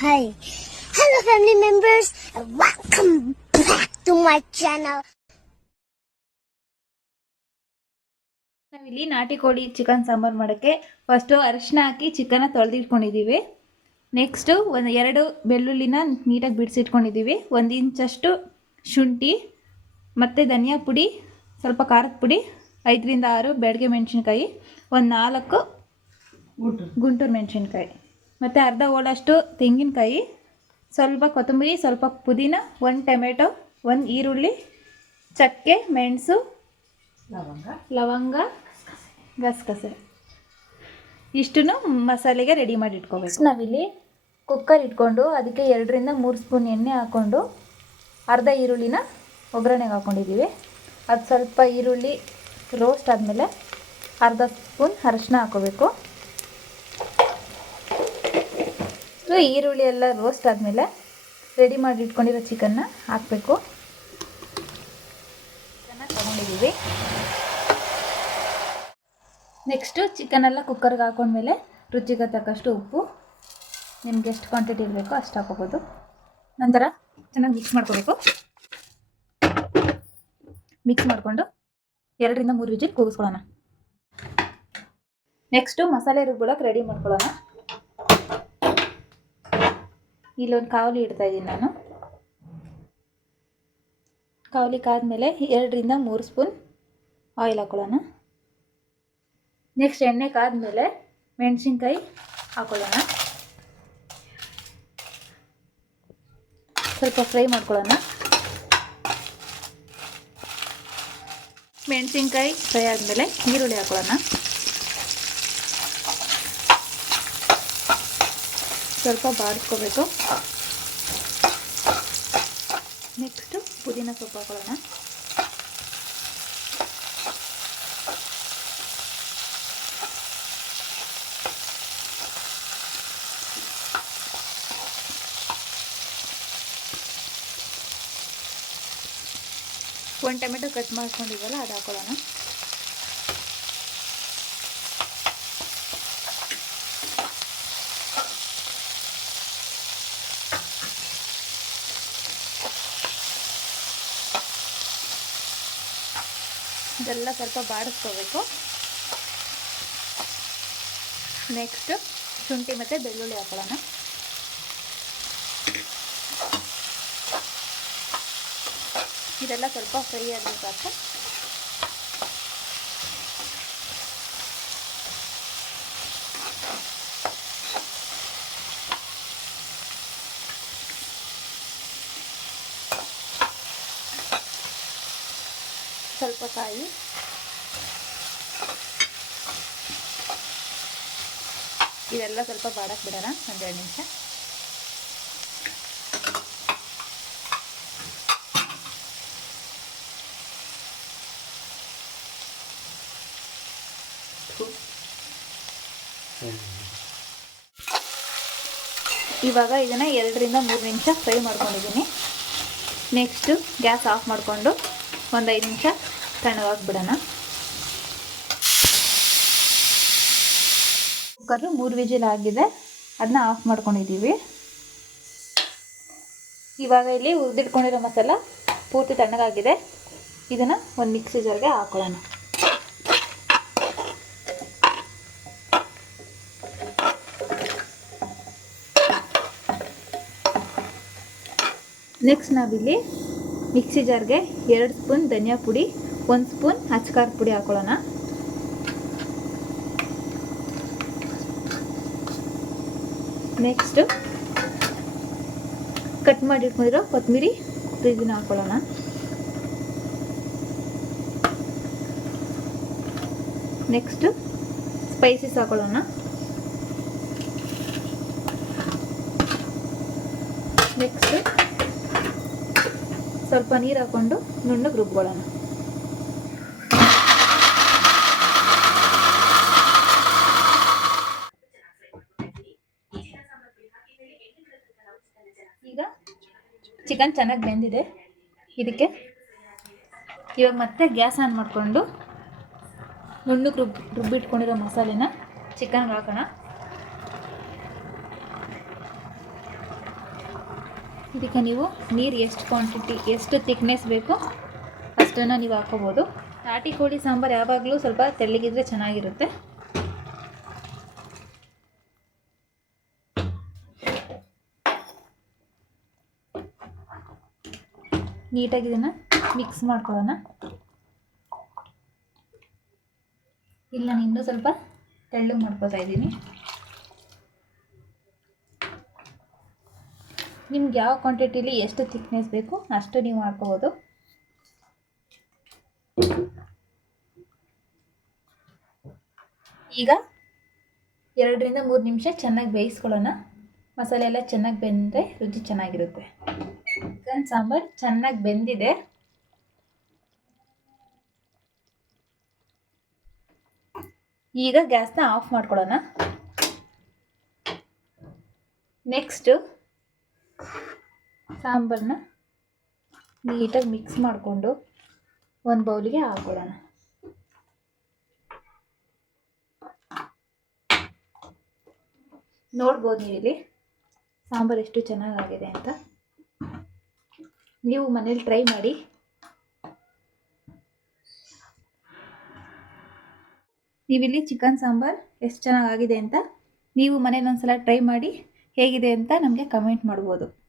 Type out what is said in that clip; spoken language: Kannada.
Hi. Hello, family members, and welcome back to my channel. ನಾವಿಲ್ಲಿ ನಾಟಿ ಕೋಳಿ ಚಿಕನ್ ಸಾಂಬಾರು ಮಾಡೋಕ್ಕೆ ಫಸ್ಟು ಅರಿಶಿನ ಹಾಕಿ ಚಿಕನ್ನ ತೊಳೆದಿಟ್ಕೊಂಡಿದ್ದೀವಿ ನೆಕ್ಸ್ಟು ಒಂದು ಎರಡು ಬೆಳ್ಳುಳ್ಳಿನ ನೀಟಾಗಿ ಬಿಡಿಸಿಟ್ಕೊಂಡಿದ್ದೀವಿ ಒಂದು ಇಂಚಷ್ಟು ಶುಂಠಿ ಮತ್ತು ಧನಿಯಾ ಪುಡಿ ಸ್ವಲ್ಪ ಖಾರದ ಪುಡಿ ಐದರಿಂದ ಆರು ಬೆಳಗ್ಗೆ ಮೆಣಸಿನ್ಕಾಯಿ ಒಂದು ನಾಲ್ಕು ಗುಂಟೂರು ಮೆಣಸಿನ್ಕಾಯಿ. ಮತ್ತು ಅರ್ಧ ಹೋಳಷ್ಟು ತೆಂಗಿನಕಾಯಿ ಸ್ವಲ್ಪ ಕೊತ್ತಂಬರಿ ಸ್ವಲ್ಪ ಪುದೀನ ಒಂದು ಟೊಮೆಟೊ ಒಂದು ಈರುಳ್ಳಿ ಚಕ್ಕೆ ಮೆಣಸು ಲವಂಗ. ಲವಂಗ ಗಸಗಸೆ. ಇಷ್ಟನ್ನು ಮಸಾಲೆಗೆ ರೆಡಿ ಮಾಡಿ ಇಟ್ಕೋಬೇಕು. ನಾವಿಲ್ಲಿ ಕುಕ್ಕರ್ ಇಟ್ಕೊಂಡು ಅದಕ್ಕೆ ಎರಡರಿಂದ ಮೂರು ಸ್ಪೂನ್ ಎಣ್ಣೆ ಹಾಕ್ಕೊಂಡು ಅರ್ಧ ಈರುಳ್ಳಿನ ಒಗ್ಗರಣೆಗೆ ಹಾಕ್ಕೊಂಡಿದ್ದೀವಿ ಅದು ಸ್ವಲ್ಪ ಈರುಳ್ಳಿ ರೋಸ್ಟ್ ಆದಮೇಲೆ ಅರ್ಧ ಸ್ಪೂನ್ ಅರಶಿನ ಹಾಕೋಬೇಕು. ಸೊ ಈರುಳ್ಳಿ ಎಲ್ಲ ರೋಸ್ಟ್ ಆದಮೇಲೆ ರೆಡಿ ಮಾಡಿ ಇಟ್ಕೊಂಡಿರೋ ಚಿಕನ್ನ ಹಾಕಬೇಕು. ಚೆನ್ನಾಗಿ ತೊಗೊಂಡಿದ್ದೀವಿ. ನೆಕ್ಸ್ಟು ಚಿಕನ್ ಎಲ್ಲ ಕುಕ್ಕರ್ಗೆ ಹಾಕೊಂಡ್ಮೇಲೆ ರುಚಿಗೆ ತಕ್ಕಷ್ಟು ಉಪ್ಪು. ನಿಮ್ಗೆ ಎಷ್ಟು ಕ್ವಾಂಟಿಟಿ ಇರಬೇಕೋ ಅಷ್ಟು ಹಾಕೋಬೋದು. ನಂತರ ಚೆನ್ನಾಗಿ ಮಿಕ್ಸ್ ಮಾಡ್ಕೋಬೇಕು. ಮಿಕ್ಸ್ ಮಾಡಿಕೊಂಡು ಎರಡರಿಂದ ಮೂರು ವಿಜಿಲ್ ಕೂಗಿಸ್ಕೊಳ್ಳೋಣ. ನೆಕ್ಸ್ಟು ಮಸಾಲೆ ರುಬ್ಬಿಡೋಕೆ ರೆಡಿ ಮಾಡ್ಕೊಳ್ಳೋಣ. ಇಲ್ಲೊಂದು ಕಾವಲಿ ಇಡ್ತಾ ಇದ್ದೀನಿ ನಾನು. ಕಾವಲಿ ಕಾದ್ಮೇಲೆ ಎರಡರಿಂದ ಮೂರು ಸ್ಪೂನ್ ಆಯಿಲ್ ಹಾಕೊಳ್ಳೋಣ. ನೆಕ್ಸ್ಟ್ ಎಣ್ಣೆ ಕಾದ್ಮೇಲೆ ಮೆಣಸಿನ್ಕಾಯಿ ಹಾಕೊಳ್ಳೋಣ. ಸ್ವಲ್ಪ ಫ್ರೈ ಮಾಡ್ಕೊಳ್ಳೋಣ. ಮೆಣಸಿನ್ಕಾಯಿ ಫ್ರೈ ಆದಮೇಲೆ ಈರುಳ್ಳಿ ಹಾಕೊಳ್ಳೋಣ. ಸ್ವಲ್ಪ ಬಾಡಿಸ್ಕೋಬೇಕು ನೆಕ್ಸ್ಟು ಪುದೀನ ಸೊಪ್ಪು ಹಾಕೊಳ್ಳೋಣ. ಒಂದು ಟೊಮೆಟೊ ಕಟ್ ಮಾಡ್ಕೊಂಡಿದ್ವಲ್ಲ ಅದು ಹಾಕೊಳ್ಳೋಣ. ಇದೆಲ್ಲ ಸ್ವಲ್ಪ ಬಾಡಿಸ್ಕೋಬೇಕು. ನೆಕ್ಸ್ಟ್ ಶುಂಠಿ ಮತ್ತು ಬೆಳ್ಳುಳ್ಳಿ ಹಾಕೊಳ್ಳೋಣ. ಇದೆಲ್ಲ ಸ್ವಲ್ಪ ಫ್ರೈ ಆದರೆ ಸ್ವಲ್ಪ ಕಾಯಿ. ಇದೆಲ್ಲ ಸ್ವಲ್ಪ ಬಾಡಕ್ಕೆ ಬಿಡೋಣ ಒಂದೆರಡು ನಿಮಿಷ. ಇವಾಗ ಇದನ್ನು ಎರಡರಿಂದ ಮೂರು ನಿಮಿಷ ಫ್ರೈ ಮಾಡ್ಕೊಂಡಿದ್ದೀನಿ. ನೆಕ್ಸ್ಟು ಗ್ಯಾಸ್ ಆಫ್ ಮಾಡಿಕೊಂಡು ಒಂದು ಐದು ನಿಮಿಷ ತಣ್ಣಗಾಗಿ ಬಿಡೋಣ ಕುಕ್ಕರು ಮೂರು ವಿಜಿಲ್ ಆಗಿದೆ. ಅದನ್ನ ಆಫ್ ಮಾಡ್ಕೊಂಡಿದ್ದೀವಿ. ಇವಾಗ ಇಲ್ಲಿ ಹುರಿದಿಟ್ಕೊಂಡಿರೋ ಮಸಾಲ ಪೂರ್ತಿ ತಣ್ಣಗಾಗಿದೆ. ಇದನ್ನು ಒಂದು ಮಿಕ್ಸಿ ಜಾರ್ಗೆ ಹಾಕೊಳ್ಳೋಣ. ನೆಕ್ಸ್ಟ್ ನಾವಿಲ್ಲಿ ಮಿಕ್ಸಿ ಜಾರ್ಗೆ ಎರಡು ಸ್ಪೂನ್ ಧನಿಯಾ ಪುಡಿ, ಒಂದು ಸ್ಪೂನ್ ಅಚ್ಕಾರ ಪುಡಿ ಹಾಕೊಳ್ಳೋಣ. ನೆಕ್ಸ್ಟು ಕಟ್ ಮಾಡಿಟ್ಕೊಂಡಿರೋ ಕೊತ್ತಂಬರಿ ಇದನ್ನ ಹಾಕೊಳ್ಳೋಣ. ನೆಕ್ಸ್ಟು ಸ್ಪೈಸಸ್ ಹಾಕೊಳ್ಳೋಣ. ನೆಕ್ಸ್ಟ್ ಸ್ವಲ್ಪ ನೀರು ಹಾಕೊಂಡು ನುಣ್ಣಗೆ ರುಬ್ಕೊಳ್ಳೋಣ. ಈಗ ಚಿಕನ್ ಚೆನ್ನಾಗಿ ಬೆಂದಿದೆ. ಇದಕ್ಕೆ ಇವಾಗ ಮತ್ತೆ ಗ್ಯಾಸ್ ಆನ್ ಮಾಡಿಕೊಂಡು ನುಣ್ಣಗೆ ರುಬ್ ರುಬ್ಬಿಟ್ಕೊಂಡಿರೋ ಮಸಾಲೆನ ಚಿಕನ್ಗೆ ಹಾಕೋಣ. ಇದಕ್ಕೆ ನೀವು ನೀರು ಎಷ್ಟು ಕ್ವಾಂಟಿಟಿ ಎಷ್ಟು ತಿಕ್ನೆಸ್ ಬೇಕು ಅಷ್ಟನ್ನು ನೀವು ಹಾಕೋಬೋದು. ನಾಟಿ ಕೋಳಿ ಸಾಂಬಾರು ಯಾವಾಗಲೂ ಸ್ವಲ್ಪ ತೆಳ್ಳಗಿದ್ರೆ ಚೆನ್ನಾಗಿರುತ್ತೆ. ನೀಟಾಗಿ ಇದನ್ನು ಮಿಕ್ಸ್ ಮಾಡ್ಕೊಳ್ಳೋಣ. ಇಲ್ಲ, ನಾನು ಇನ್ನೂ ಸ್ವಲ್ಪ ತೆಳ್ಳಗೆ ಮಾಡ್ಕೋತಾ ಇದ್ದೀನಿ. ನಿಮ್ಗೆ ಯಾವ ಕ್ವಾಂಟಿಟಿಲಿ ಎಷ್ಟು ಥಿಕ್ನೆಸ್ ಬೇಕು ಅಷ್ಟು ನೀವು ಮಾಡ್ಕೋಬೋದು. ಈಗ ಎರಡರಿಂದ ಮೂರು ನಿಮಿಷ ಚೆನ್ನಾಗಿ ಬೇಯಿಸ್ಕೊಳ್ಳೋಣ. ಮಸಾಲೆ ಎಲ್ಲ ಚೆನ್ನಾಗಿ ಬೆಂದರೆ ರುಚಿ ಚೆನ್ನಾಗಿರುತ್ತೆ. ಚಿಕನ್, ಸಾಂಬಾರು ಚೆನ್ನಾಗಿ ಬೆಂದಿದೆ. ಈಗ ಗ್ಯಾಸ್ನ ಆಫ್ ಮಾಡ್ಕೊಳ್ಳೋಣ. ನೆಕ್ಸ್ಟು ಸಾಂಬಾರನ್ನ ನೀಟಾಗಿ ಮಿಕ್ಸ್ ಮಾಡಿಕೊಂಡು ಒಂದು ಬೌಲಿಗೆ ಹಾಕ್ಕೊಳ್ಳೋಣ ನೋಡ್ಬೋದು ನೀವು ಇಲ್ಲಿ ಸಾಂಬಾರು ಎಷ್ಟು ಚೆನ್ನಾಗಾಗಿದೆ ಅಂತ. ನೀವು ಮನೇಲಿ ಟ್ರೈ ಮಾಡಿ. ನೀವಿಲ್ಲಿ ಚಿಕನ್ ಸಾಂಬಾರು ಎಷ್ಟು ಚೆನ್ನಾಗಾಗಿದೆ ಅಂತ ನೀವು ಮನೇಲಿ ಒಂದ್ಸಲ ಟ್ರೈ ಮಾಡಿ. ಹೇಗಿದೆ ಅಂತ ನಮಗೆ ಕಮೆಂಟ್ ಮಾಡ್ಬೋದು.